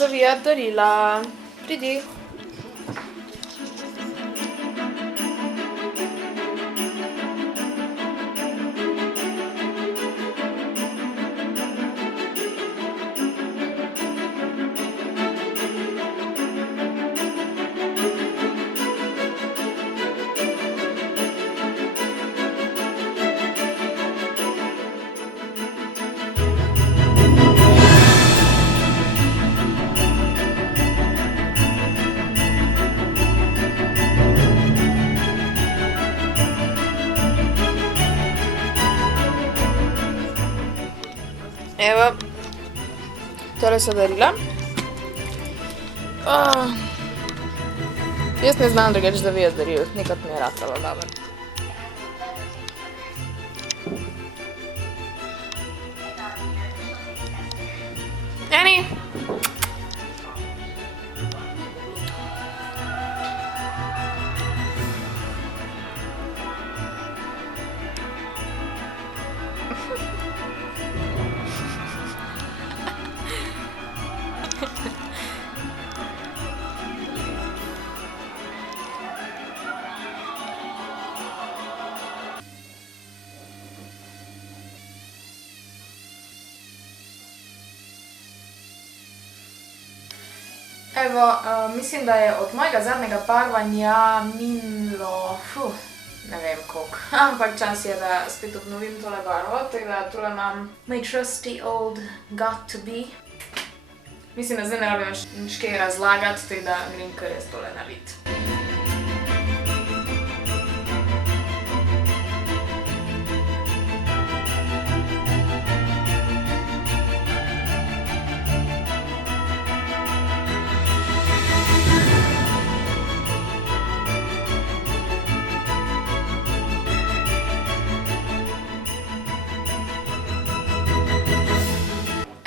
zavijati darila. Pridi. Evo, tole so darila. Jaz ne znam drugače zavijati daril, nikad mi je ratalo dobro. Annie! Evo, mislim, da je od mojega zadnjega barvanja minilo, ne vem koliko, ampak čas je, da spet obnovim tole barvo, tako da tole imam My Trusty Old Got To Be. Mislim, da zdaj ne rabim nič kaj razlagati, tako da grem kar jaz tole narediti.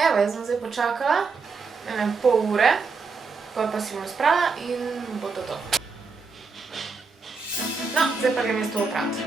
Evo, jaz sem zdaj počakala, ne vem, pol ure, pa si bom sprala in bo to to. No, zdaj pa grem jaz to oprati.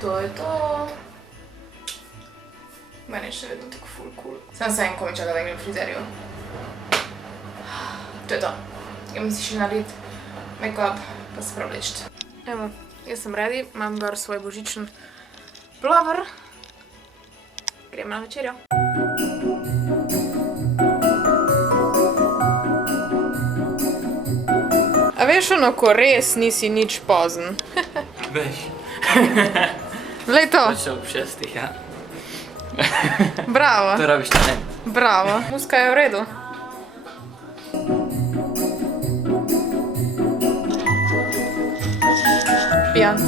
To je to. Meni je še vedno tako ful cool. Sam se en komaj čaka, da grem v frizerju. To je to. Grem si še narediti make-up, pa se preoblečiti. Evo, jaz sem ready, imam gor svoj božičen plover. Grem na večerjo. A veš ono, ko res nisi nič pozen? Veš. Glej to. Še ob 6, ja. Bravo. To rabiš ta ne. Bravo. Muska je v redu. Pijanc.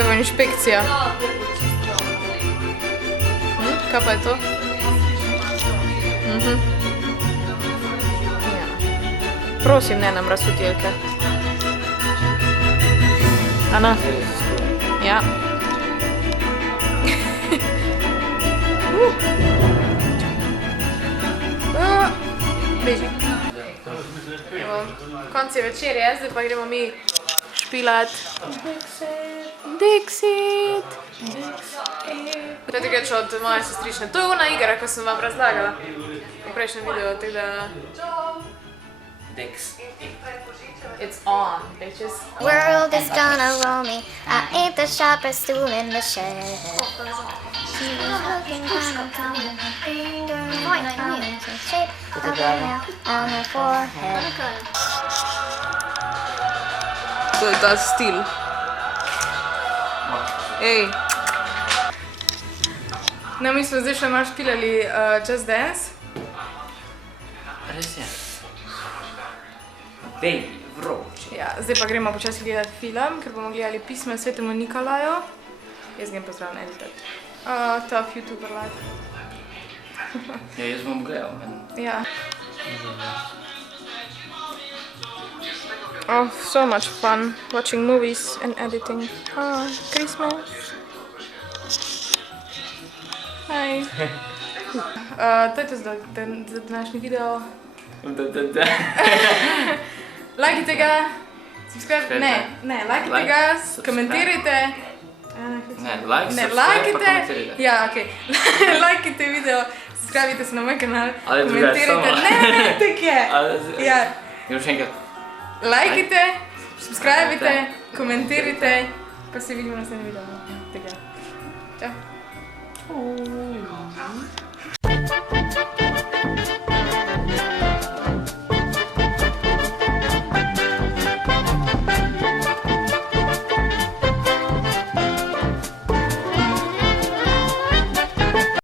Evo, inšpekcija. Kaj pa je to? Ja. Prosim, ne nam razsvetilke. Ana? Ja. Beži. Evo, konc je večerje, zdaj pa gremo mi špilat. Dixit! To je drugače od moje sestrične. To je ona igra, ko sem vam razlagala v prejšnjem videu, tako da... Dix. It's on, bitches. World is gonna roll me. I ain't the sharpest tool in the shed. She was looking kind of coming. Shape of a nail on her forehead. To je ta stil. Ej. No, mi smo zdaj še malo špilali Just Dance. Res je. Dej, vroče. Ja, zdaj pa gremo počasi gledati film, ker bomo gledali pisme Svetemu Nikolaju. Jaz grem pozdravljam editati. Tough YouTuber life. Ja, jaz bom gledal. Ja. Oh, so much fun watching movies and editing. Christmas. Hi. To je to za današnji video. Lajkajte ga, lajkajte ga, komentirajte. Ne, like, Ne, subscribe, lajkajte. pa komentirajte. Ja, okej. Lajkajte video, subscribite se na moj kanal, Ali drugače komentirajte. samo. Ne, tak je. Ja. Gremo še enkrat. Lajkajte, subscribite, komentirajte, pa se vidimo na naslednjem videu. Tega. Čau.